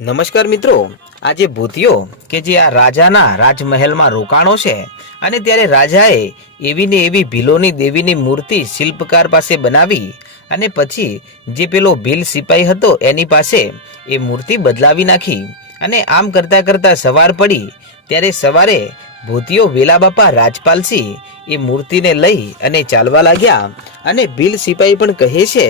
નમસ્કાર મિત્રો. આજે ભૂતિયો કે જે આ રાજાના રાજમહેલમાં રોકાણો છે અને ત્યારે રાજાએ એવી ને એવી ભીલોની દેવીની મૂર્તિ શિલ્પકાર પાસે બનાવી અને પછી જે પેલો ભીલ સિપાઈ હતો એની પાસે એ મૂર્તિ બદલાવી નાખી અને આમ કરતાં કરતાં સવાર પડી. ત્યારે સવારે ભૂતિયો વેલા બાપા રાજપાલસિંહ એ મૂર્તિને લઈ અને ચાલવા લાગ્યા અને ભીલ સિપાઈ પણ કહે છે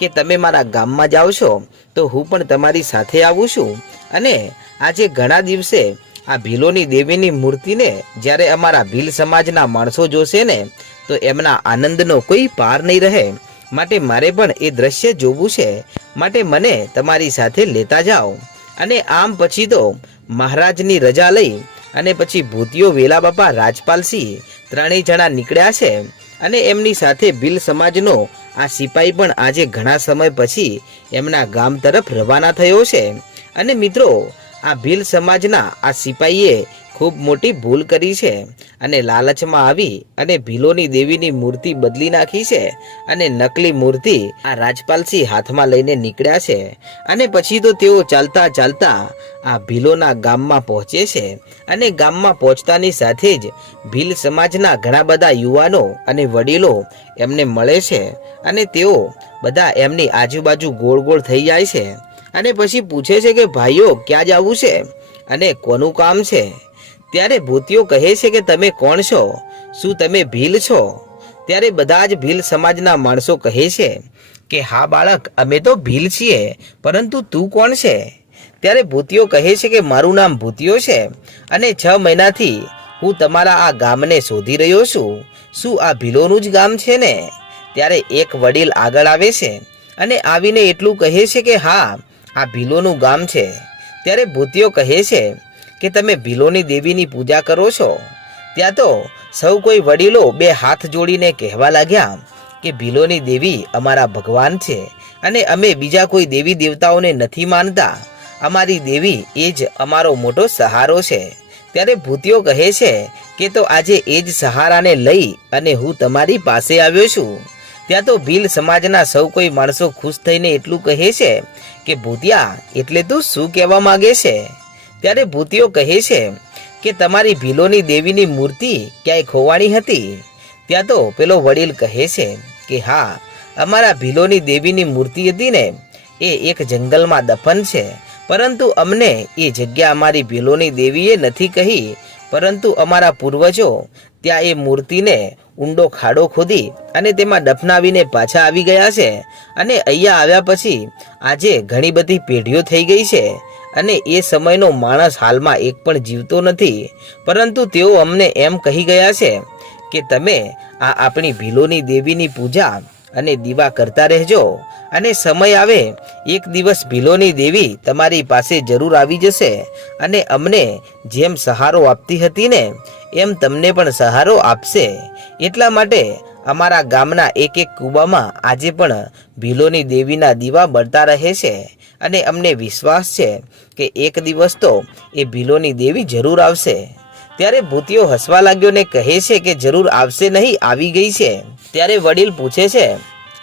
કે તમે મારા ગામમાં જાઓ છો, તો હું પણ તમારી સાથે આવું છું. અને આજે ઘણા દિવસે આ ભીલોની દેવીની મૂર્તિને જ્યારે અમારા ભીલ સમાજના માણસો જોશે ને, તો એમના આનંદનો કોઈ પાર નહીં રહે. માટે મારે પણ એ દ્રશ્ય જોવું છે. માટે મને તમારી સાથે લેતા જાઓ. અને આમ પછી તો મહારાજની રજા લઈ અને પછી ભૂતિયો વેલા બાપા રાજપાલસિંહ ત્રણેય જણા નીકળ્યા છે. અને એમની સાથે ભીલ સમાજનો આ સિપાઈ પણ આજે ઘણા સમય પછી એમના ગામ તરફ રવાના થયો છે. અને મિત્રો, આ ભીલ સમાજના આ સિપાઈએ ખૂબ મોટી ભૂલ કરી છે અને લાલચમાં આવી અને ભીલોની દેવીની મૂર્તિ બદલી નાખી છે અને નકલી મૂર્તિ આ રાજપાલસિંહ હાથમાં લઈને નીકળ્યા છે. અને પછી તો તેઓ ચાલતા ચાલતા આ ભીલોના ગામમાં પહોંચે છે અને ગામમાં પહોંચતાની સાથે જ ભીલ સમાજના ઘણા બધા યુવાનો અને વડીલો એમને મળે છે અને તેઓ બધા એમની આજુબાજુ ગોળ ગોળ થઈ જાય છે અને પછી પૂછે છે કે, ભાઈઓ, ક્યાં જવું છે? અને કોનું કામ છે? ત્યારે ભૂતિઓ કહે છે કે, તમે કોણ છો? શું તમે ભીલ છો? ત્યારે બધા જ ભીલ સમાજના માણસો કહે છે કે, હા બાળક, અમે તો ભીલ છીએ, પરંતુ તું કોણ છે? ત્યારે ભૂતિઓ કહે છે કે મારું નામ ભૂતિયો છે અને છ મહિનાથી હું તમારા આ ગામને શોધી રહ્યો છું. શું આ ભીલોનું જ ગામ છે ને? ત્યારે એક વડીલ આગળ આવે છે અને આવીને એટલું કહે છે કે હા, આ ભીલોનું ગામ છે. ત્યારે ભૂતિયો કહે છે કે તમે ભીલોની દેવીની પૂજા કરો છો. ત્યાં તો સૌ કોઈ વડીલો બે હાથ જોડીને કહેવા લાગ્યા કે ભીલોની દેવી અમારા ભગવાન છે અને અમે બીજા કોઈ દેવી દેવતાઓને નથી માનતા. અમારી દેવી એ જ અમારો મોટો સહારો છે. ત્યારે ભૂતિયો કહે છે કે તો આજે એ જ સહારાને લઈ અને હું તમારી પાસે આવ્યો છું. ત્યાં તો ભીલ સમાજના સૌ કોઈ માણસો ખુશ થઈને એટલું કહે છે કે, ભૂતિયા, એટલે તું શું કહેવા માંગે છે? ત્યારે ભૂતિયો કહે છે કે, તમારી ભીલોની દેવીની મૂર્તિ ક્યાંય ખોવાણી હતી? ત્યાં તો પેલો વડીલ કહે છે કે, હા, અમારા ભીલોની દેવીની મૂર્તિ હતી ને, એ એક જંગલમાં દફન છે. પરંતુ અમને એ જગ્યા અમારી ભીલોની દેવીએ નથી કહી, પરંતુ અમારા પૂર્વજો ત્યાં એ મૂર્તિને ઊંડો ખાડો ખોદી અને તેમાં દફનાવીને પાછા આવી ગયા છે અને અહીંયા આવ્યા પછી આજે ઘણી બધી પેઢીઓ થઈ ગઈ છે અને એ સમયનો માણસ હાલમાં એક પણ જીવતો નથી. પરંતુ તેઓ અમને એમ કહી ગયા છે કે તમે આ આપણી ભીલોની દેવીની પૂજા અને દીવા કરતા રહેજો. અને સમય આવે, એક દિવસ ભીલોની દેવી તમારી પાસે જરૂર આવી જશે અને અમને જેમ સહારો આપતી હતી ને, એમ તમને પણ સહારો આપશે. એટલા માટે અમારા ગામના એક એક કૂવામાં આજે પણ ભીલોની દેવીના દીવા બળતા રહે છે અને અમને વિશ્વાસ છે કે એક દિવસ તો એ ભીલોની દેવી જરૂર આવશે. ત્યારે ભૂતિયો હસવા લાગ્યો ને કહે છે કે જરૂર આવશે નહીં, આવી ગઈ છે. ત્યારે વડીલ પૂછે છે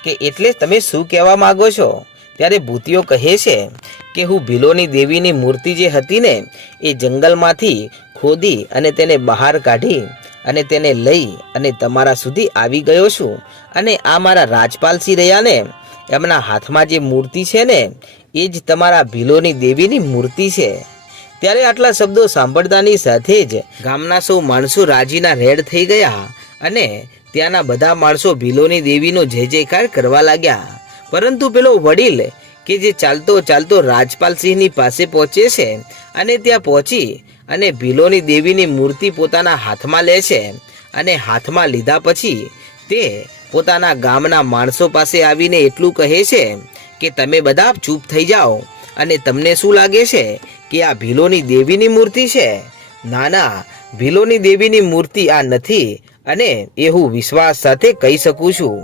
કે એટલે તમે શું કહેવા માગો છો? ત્યારે ભૂતિયો કહે છે કે હું ભીલોની દેવીની મૂર્તિ જે હતી ને, એ જંગલમાંથી ખોદી અને તેને બહાર કાઢી અને તેને લઈ અને તમારા સુધી આવી ગયો છું. અને આ મારા રાજપાલસિંહ રહ્યા ને, એમના હાથમાં જે મૂર્તિ છે ને, એ જ તમારા ભીલોની દેવીની મૂર્તિ છે. ત્યારે આટલા શબ્દો સાંભળતાની સાથે જ ગામના સૌ માણસો રાજીના રેડ થઈ ગયા અને ત્યાંના બધા માણસો ભીલોની દેવીનો જય જયકાર કરવા લાગ્યા. પરંતુ પેલો વડીલ કે જે ચાલતો ચાલતો રાજપાલસિંહની પાસે પહોંચે છે અને ત્યાં પહોંચી અને ભીલોની દેવીની મૂર્તિ પોતાના હાથમાં લે છે અને હાથમાં લીધા પછી તે પોતાના ગામના માણસો પાસે આવીને એટલું કહે છે કે તમે બધા ચૂપ થઈ જાઓ અને તમને શું લાગે છે કે આ ભીલોની દેવીની મૂર્તિ છે? ના ના ભીલોની દેવીની મૂર્તિ આ નથી અને એ હું વિશ્વાસ સાથે કહી શકું છું.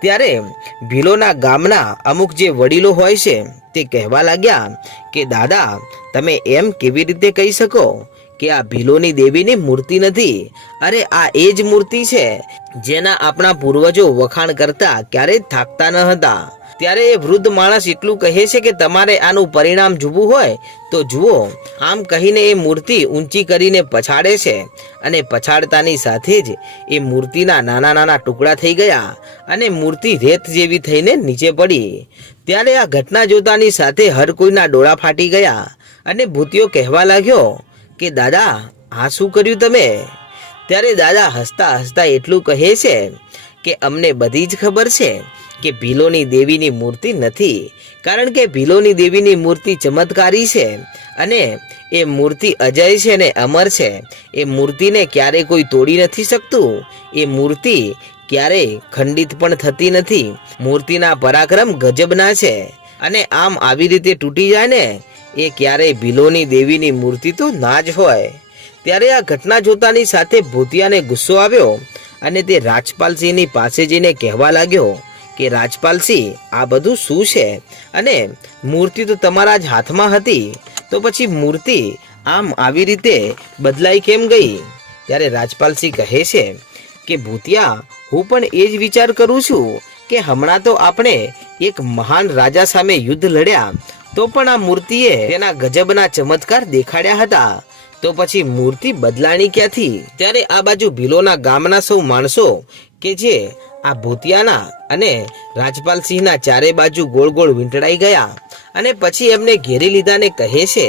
ત્યારે ભીલોના ગામના અમુક જે વડીલો હોય છે, તે કહેવા લાગ્યા કે, દાદા, તમે એમ કેવી રીતે કહી શકો કે આ ભીલોની દેવીની મૂર્તિ નથી? અરે, આ એ જ મૂર્તિ છે જેના આપણા પૂર્વજો વખાણ કરતા ક્યારેય થાકતા ન હતા. ત્યારે એ વૃદ્ધ માણસ એટલું કહે છે કે તમારે આનું પરિણામ જોવું હોય, તો જુઓ. આમ કહીને એ મૂર્તિ ઊંચી કરીને પછાડે છે અને પછાડતાની સાથે જ એ મૂર્તિના નાના નાના ટુકડા થઈ ગયા અને મૂર્તિ રેત જેવી થઈને નીચે પડી. ત્યારે આ ઘટના જોતાની સાથે હર કોઈના ડોળા ફાટી ગયા અને ભૂતિયો કહેવા લાગ્યો કે, દાદા, આ શું કર્યું તમે? ત્યારે દાદા હસતા હસતા એટલું કહે છે કે, અમને બધી જ ખબર છે કે ભીલોની દેવીની મૂર્તિ નથી. કારણ કે ભીલોની દેવીની મૂર્તિ ચમત્કારી છે અને એ મૂર્તિ અજય છે ને અમર છે. એ મૂર્તિને ક્યારે કોઈ તોડી નથી શકતું. એ મૂર્તિ ક્યારેય ખંડિત પણ થતી નથી. મૂર્તિના પરાક્રમ ગજબના છે. અને આમ આવી રીતે તૂટી જાય ને, એ ક્યારેય ભીલોની દેવીની મૂર્તિ તો ના જ હોય. ત્યારે આ ઘટના જોતાની સાથે ભૂતિયાને ગુસ્સો આવ્યો અને તે રાજપાલસિંહની પાસે જઈને કહેવા લાગ્યો કે રાજપાલસિંહ, આ બધું શું છે? અને મૂર્તિ તો તમારા જ હાથમાં હતી. તો પછી મૂર્તિ આમ આવી રીતે બદલાઈ કેમ ગઈ? ત્યારે રાજપાલસિંહ કહે છે કે, ભૂતિયા, હું પણ એ જ વિચાર કરું છું કે હમણાં તો આપણે એક મહાન રાજા સામે યુદ્ધ લડ્યા. તો પણ આ મૂર્તિએ તેના ગજબના ચમત્કાર દેખાડ્યા હતા. તો પછી મૂર્તિ બદલાણી ક્યાંથી? ત્યારે આ બાજુ ભીલોના ગામના સૌ માણસો કે જે આ ભૂતિયાના અને રાજપાલસિંહના ચારે બાજુ ગોળ ગોળ વીંટળાઈ ગયા અને પછી એમને ઘેરી લીધાને કહે છે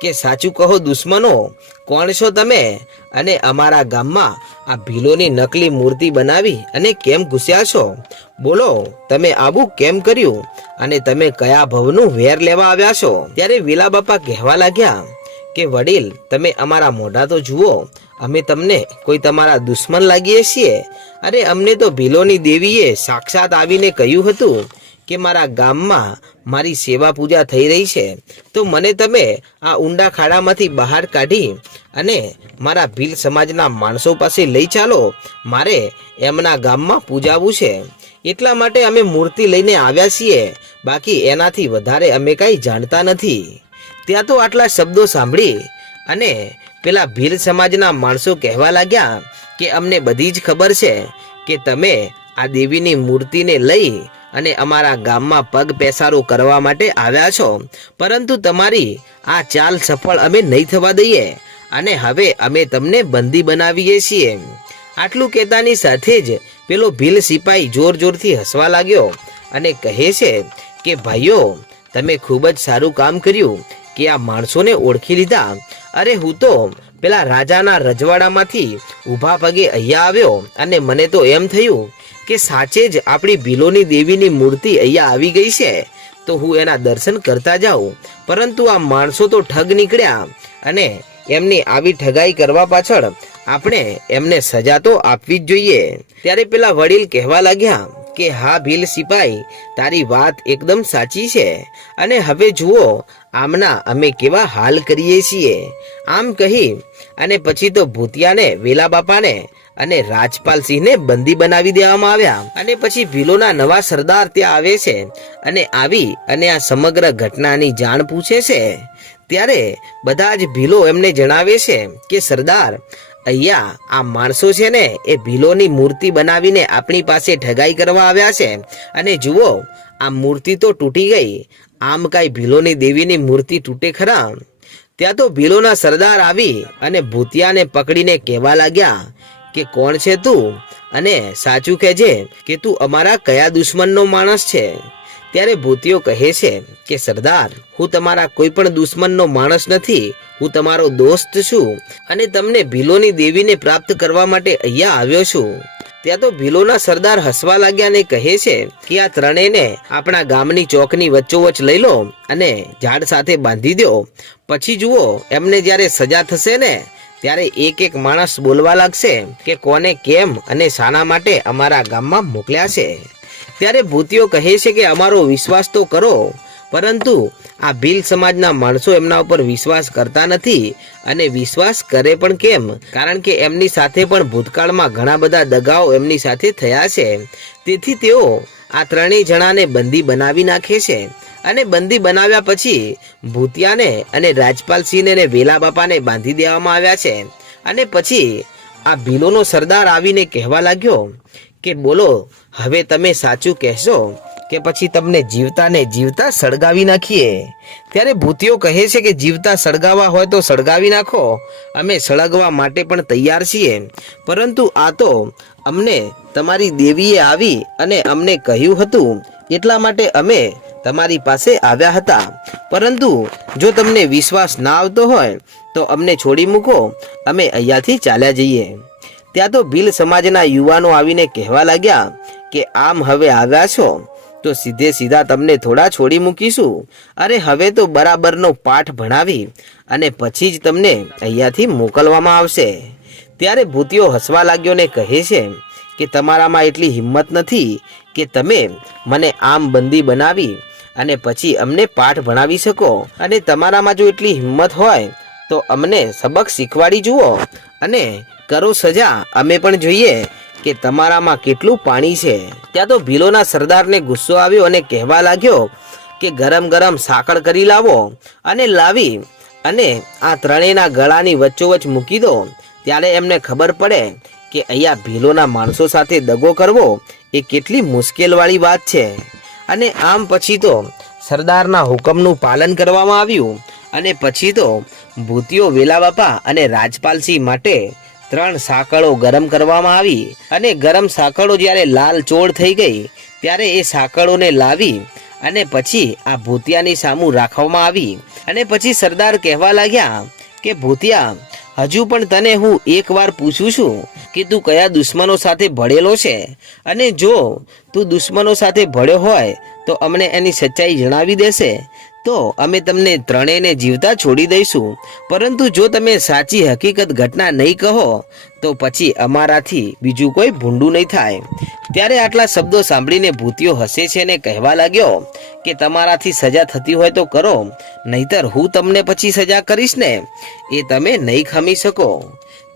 કે, સાચું કહો દુશ્મનો, કોણ છો તમે? અને અમારા ગામમાં આ ભીલોની નકલી મૂર્તિ બનાવી અને કેમ ઘૂસ્યા છો? બોલો, તમે આવું કેમ કર્યું? અને તમે કયા ભવનું વેર લેવા આવ્યા છો? ત્યારે વિલા બાપા કહેવા લાગ્યા કે, વડીલ, તમે અમારા મોઢા તો જુઓ અમે તમને કોઈ તમારા દુશ્મન લાગીએ છીએ? અરે, અમને તો ભીલોની દેવીએ સાક્ષાત આવીને કહ્યું હતું કે મારા ગામમાં મારી સેવા પૂજા થઈ રહી છે. તો મને તમે આ ઊંડા ખાડામાંથી બહાર કાઢી અને મારા ભીલ સમાજના માણસો પાસે લઈ ચાલો. મારે એમના ગામમાં પૂજાવું છે. એટલા માટે અમે મૂર્તિ લઈને આવ્યા છીએ. બાકી એનાથી વધારે અમે કાંઈ જાણતા નથી. ત્યાં તો આટલા શબ્દો સાંભળી અને પેલા ભીલ સમાજના માણસો કહેવા લાગ્યા કે અમને બધી જ ખબર છે કે તમે આ દેવીની મૂર્તિને લઈ અને અમારા ગામમાં પગ પેસારો કરવા માટે આવ્યા છો. પરંતુ તમારી આ ચાલ સફળ અમે નહીં થવા દઈએ અને હવે અમે તમને બંદી બનાવીએ છીએ. આટલું કહેતાની સાથે જ પેલો ભીલ સિપાઈ જોર જોરથી હસવા લાગ્યો અને કહે છે કે, ભાઈઓ, તમે ખૂબ જ સારું કામ કર્યું. કે આ માણસોને ઓળખી લીધા. અરે હું તો પેલા રાજાના રજવાડામાંથી ઊભા પગે અહીંયા આવ્યો અને મને તો એમ થયું કે સાચે જ આપણી ભીલોની દેવીની મૂર્તિ અહીંયા આવી ગઈ છે. તો હું એના દર્શન કરતા જાઉં. પરંતુ આ માણસો તો ઠગ નીકળ્યા અને એમની આવી ઠગાઈ કરવા પાછળ આપણે એમને સજા તો આપવી જ જોઈએ. ત્યારે પેલા વડીલ કહેવા લાગ્યા કે હા ભીલ સિપાઈ, તારી વાત એકદમ સાચી છે. અને હવે જુઓ, આમના અમે કેવા હાલ કરીએ છીએ. આમ કહી, અને પછી તો ભૂતિયાને, વેલા બાપાને અને રાજપાલસિંહને બંદી બનાવી દેવામાં આવ્યા. અને પછી ભીલોના નવા સરદાર ત્યાં આવે છે અને આવી અને આ સમગ્ર ઘટનાની જાણ પૂછે છે. ત્યારે બધા જ ભીલો એમને જણાવે છે કે સરદાર અહીંયા આ માણસો છે ને, એ ભીલોની મૂર્તિ બનાવીને આપણી પાસે ઠગાઈ કરવા આવ્યા છે. અને જુઓ, આ મૂર્તિ તો તૂટી ગઈ. આમ કાંઈ ભીલોની દેવીની મૂર્તિ તૂટે ખરા. ત્યાં તો ભીલોના સરદાર આવી અને ભૂતિયાને પકડીને કહેવા લાગ્યા કે કોણ છે તું? અને સાચું કહેજે કે તું અમારા કયા દુશ્મનનો માણસ છે? ત્યારે ભૂતિયો કહે છે કે, સરદાર, હું તમારા કોઈ પણ દુશ્મનનો માણસ નથી. હું તમારો દોસ્ત છું અને તમને ભીલોની દેવીને પ્રાપ્ત કરવા માટે અહીંયા આવ્યો છું. ત્યાં તો ભીલોના સરદાર હસવા લાગ્યા ને કહે છે કે, આ ત્રણેયને આપણા ગામની ચોકની વચ્ચોવચ લઈ લો અને ઝાડ સાથે બાંધી દો. પછી જુઓ, એમને જ્યારે સજા થશે ને, ત્યારે એક એક માણસ બોલવા લાગશે કે, કોને કેમ અને શાના માટે અમારા ગામમાં મોકલ્યા છે. ત્યારે ભૂતિઓ કહે છે કે અમારો વિશ્વાસ તો કરો, પરંતુ આ ભીલ સમાજના માણસો એમના ઉપર વિશ્વાસ કરતા નથી અને વિશ્વાસ કરે પણ કેમ? કારણ કે એમની સાથે પણ ભૂતકાળમાં ઘણા બધા દગાઓ એમની સાથે થયા છે. તેથી તેઓ આ ત્રણેય જણાને બંદી બનાવી નાખે છે અને બંદી બનાવ્યા પછી ભૂતિયાને અને રાજપાલસિંહને અને વેલા બાપાને બાંધી દેવામાં આવ્યા છે. અને પછી આ ભીલોનો સરદાર આવીને કહેવા લાગ્યો કે બોલો, હવે તમે સાચું કહેશો કે પછી તમને જીવતા ને જીવતા સળગાવી નાખીએ? ત્યારે ભૂતિઓ કહે છે કે જીવતા સળગાવવા હોય તો સળગાવી નાખો. અમે સળગવા માટે પણ તૈયાર છીએ. પરંતુ આ તો અમને તમારી દેવીએ આવી અને અમને કહ્યું હતું. એટલા માટે અમે તમારી પાસે આવ્યા હતા. પરંતુ જો તમને વિશ્વાસ ના આવતો હોય, તો અમને છોડી મૂકો. અમે અહીંયાથી ચાલ્યા જઈએ. ત્યાં તો ભીલ સમાજના યુવાનો આવીને કહેવા લાગ્યા કે, આમ હવે આવ્યા છો? તો સીધે સીધા તમને થોડા છોડી મૂકીશું. અરે, હવે તો બરાબરનો પાઠ ભણાવી અને પછી જ તમને અહીંયાથી મોકલવામાં આવશે. ત્યારે ભૂતિઓ હસવા લાગ્યો ને કહે છે કે, તમારામાં એટલી હિંમત નથી કે તમે મને આમ બંદી બનાવી અને પછી અમને પાઠ ભણાવી શકો. અને તમારામાં જો એટલી હિંમત હોય, તો અમને સબક શીખવાડી જુઓ અને કરો સજા. અમે પણ જોઈએ કે તમારામાં કેટલું પાણી છે. ત્યાં તો ભીલોના સરદારને ગુસ્સો આવ્યો અને કહેવા લાગ્યો કે ગરમ ગરમ સાકળ કરી લાવો અને લાવી અને આ ત્રણેયના ગળાની વચ્ચોવચ મૂકી દો. ત્યારે એમને ખબર પડે કે અહીંયા ભીલોના માણસો સાથે દગો કરવો એ કેટલી મુશ્કેલવાળી વાત છે. અને આમ પછી તો સરદારના હુકમનું પાલન કરવામાં આવ્યું. અને પછી તો ભૂતિઓ વેલા બાપા અને રાજપાલસિંહ માટે ત્રણ સાંકળો ગરમ કરવામાં આવી અને ગરમ સાંકળો જ્યારે લાલ ચોળ થઈ ગઈ, ત્યારે એ સાંકળોને લાવી અને પછી આ ભૂતિયાની સામું રાખવામાં આવી. અને પછી સરદાર કહેવા લાગ્યા કે, ભૂતિયા, હજુ પણ તને હું એકવાર પૂછું છું કે તું કયા દુશ્મનો સાથે ભળેલો છે? અને જો તું દુશ્મનો સાથે ભળ્યો હોય, તો અમને એની સચ્ચાઈ જણાવી દેશે. તો અમે તમને ત્રણેયને જીવતા છોડી દઈશું. પરંતુ જો તમે સાચી હકીકત ઘટના નહીં કહો, તો પછી અમારાથી બીજું કોઈ ભૂંડું નહીં થાય. ત્યારે આટલા શબ્દો સાંભળીને ભૂતિઓ હસે છે ને કહેવા લાગ્યો કે તમારાથી સજા થતી હોય તો કરો, નહીતર હું તમને પછી સજા કરીશ ને? એ તમે નહીં ખમી શકો.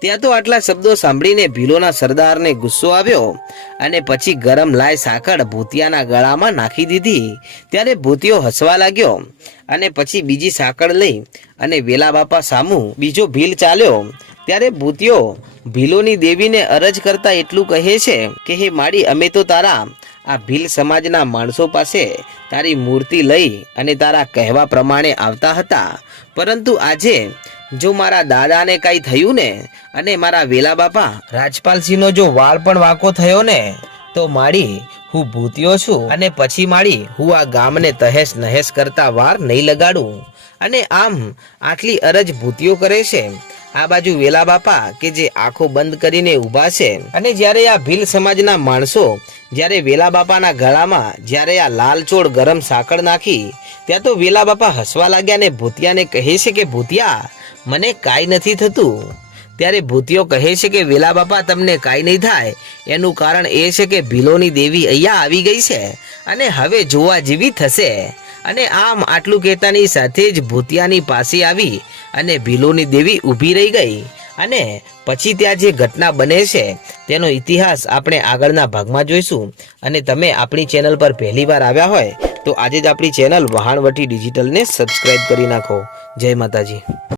ત્યાં તો આટલા શબ્દો સાંભળીને ભીલોના સરદારને ગુસ્સો આવ્યો અને પછી ગરમ લાય સાંકળ ભૂતિયાના ગળામાં નાખી દીધી. ત્યારે ભૂતિયો હસવા લાગ્યો અને પછી બીજી સાંકળ લઈ અને વેલા બાપા સામુ બીજો ભીલ ચાલ્યો. ત્યારે ભૂતિયો, ભીલોની દેવીને અરજ કરતા એટલું કહે છે કે, હે માડી, અમે તો તારા, આ ભીલ સમાજના માણસો પાસે તારી મૂર્તિ લઈ અને તારા કહેવા પ્રમાણે આવતા હતા. પરંતુ આજે જો મારા દાદાને કાંઈ થયું ને અને મારા વેલા બાપા રાજપાલસિંહનો જો વાળ પણ વાંકો થયો ને, તો માડી હું ભૂતિયો છું અને પછી માડી હું આ ગામને તહેશ નહેશ કરતા વાર નહીં લગાડું. અને આમ આટલી અરજ ભૂતિયો કરે છે. આ બાજુ વેલા બાપા કે જે આંખો બંધ કરીને ઊભા છે. અને જ્યારે આ ભીલ સમાજના માણસો જ્યારે વેલા બાપાના ગળામાં જ્યારે આ લાલચોળ ગરમ સાકળ નાખી, ત્યાં તો વેલા બાપા હસવા લાગ્યા ને ભૂતિયાને કહે છે કે, ભૂતિયા મને કાંઈ નથી થતું. ત્યારે ભૂતિયો કહે છે કે, વેલા બાપા, તમને કાંઈ નહીં થાય. એનું કારણ એ છે કે ભીલોની દેવી અહીંયા આવી ગઈ છે અને હવે જોવા જેવી થશે. અને આમ આટલું કહેતાની સાથે જ ભૂતિયાની પાસે આવી અને ભીલોની દેવી ઊભી રહી ગઈ. અને પછી ત્યાં જે ઘટના બને છે, તેનો ઇતિહાસ આપણે આગળના ભાગમાં જોઈશું. અને તમે આપણી ચેનલ પર પહેલીવાર આવ્યા હોય, તો આજે જ આપણી ચેનલ વહાણવટી ડિજિટલને સબસ્ક્રાઇબ કરી નાખો. જય માતાજી.